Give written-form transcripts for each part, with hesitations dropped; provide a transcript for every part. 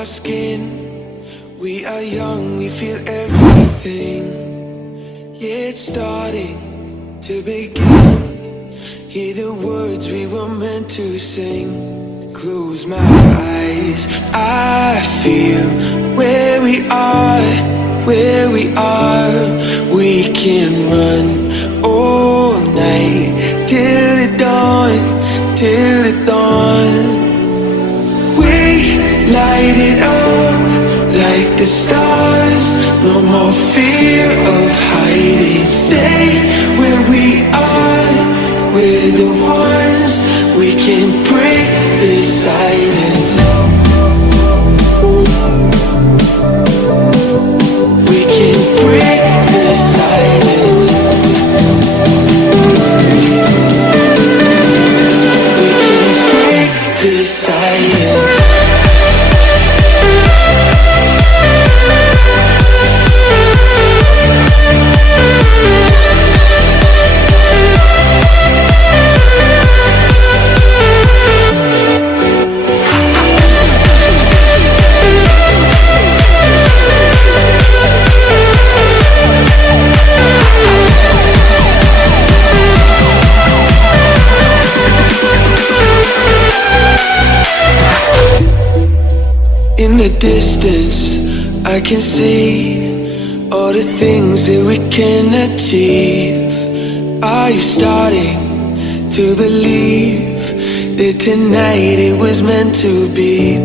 our skin. We are young, we feel everything. Yeah, it's starting to begin. Hear the words we were meant to sing. Close my eyes, I feel where we are, where we are. We can run all night till the dawn, till the dawn. We light it up like the stars. No more fear of hiding. Stay where we are. We're the ones. We can break the silence. We can break the silence. We can break the silence. In the distance, I can see all the things that we can achieve. Are you starting to believe that tonight it was meant to be?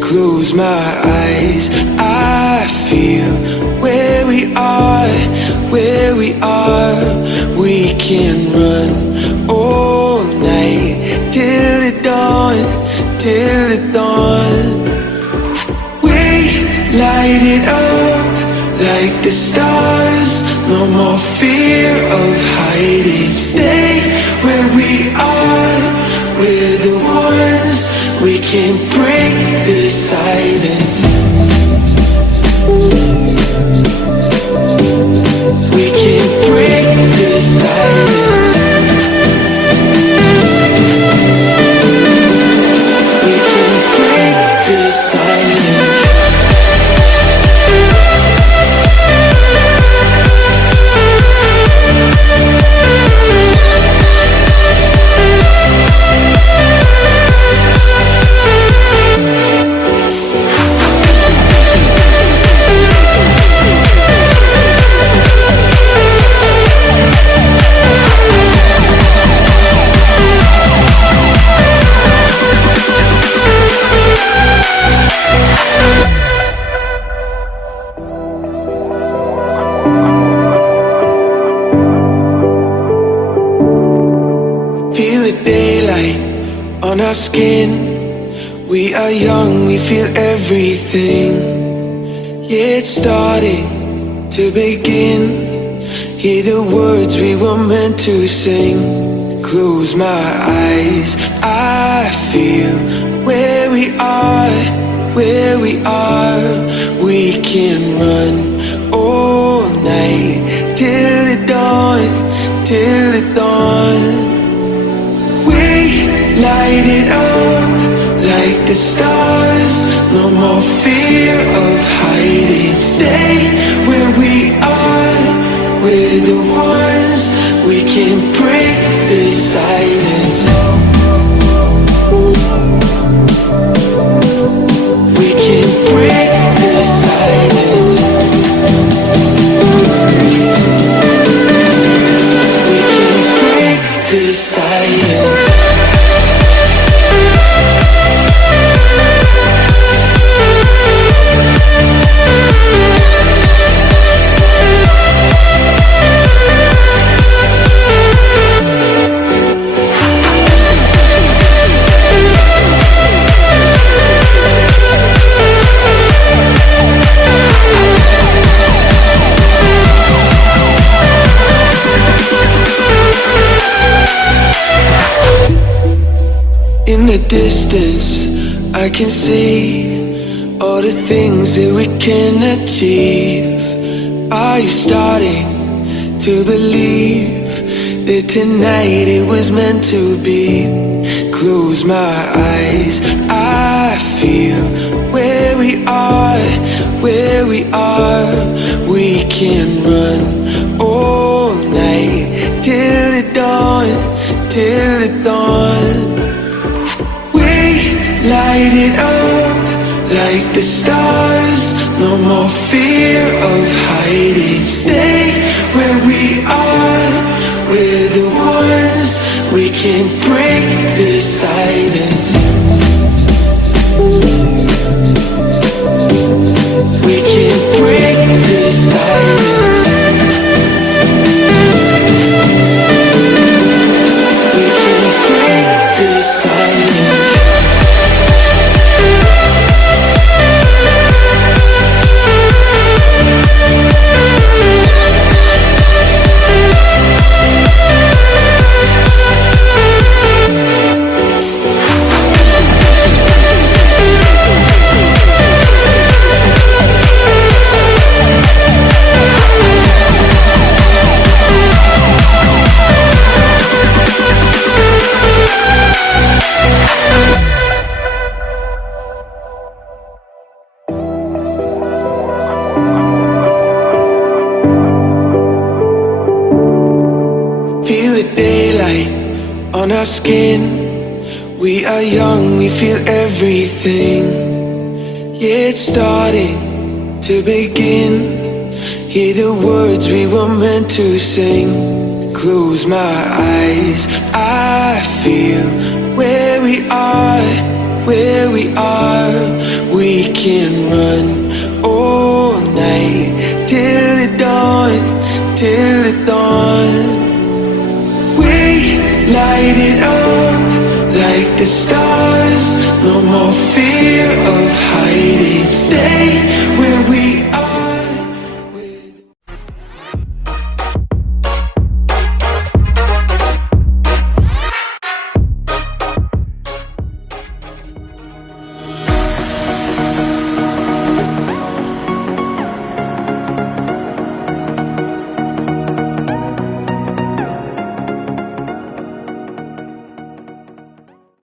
Close my eyes, I feel where we are, where we are. We can run all night till the dawn, till the dawn. Light it up like the stars. No more fear of hiding. Stay where we are. We're the ones. We can break the silence. We can break the silence. We can break the silence. Feel the daylight on our skin. We are young, we feel everything. Yeah, it's starting to begin. Hear the words we were meant to sing. Close my eyes, I feel where we are, where we are. We can run all night till the dawn, till the dawn. Light it up like the stars. No more fear of hiding. Stay where we are. We're the ones. We can break the silence. We can break the silence. We can break the silence. In the distance, I can see all the things that we can achieve. Are you starting to believe that tonight it was meant to be? Close my eyes, I feel where we we are, where we are. We can run all night till the dawn, till the dawn. We light it up like the stars. No more fear of hiding. Stay where we are. We're the ones. We can break the silence. We can break the silence. We can break the silence. Feel the daylight on our skin. We are young, we feel everything. Yeah, it's starting to begin. Hear the words we were meant to sing. Close my eyes, I feel where we are, where we are. We can run all night till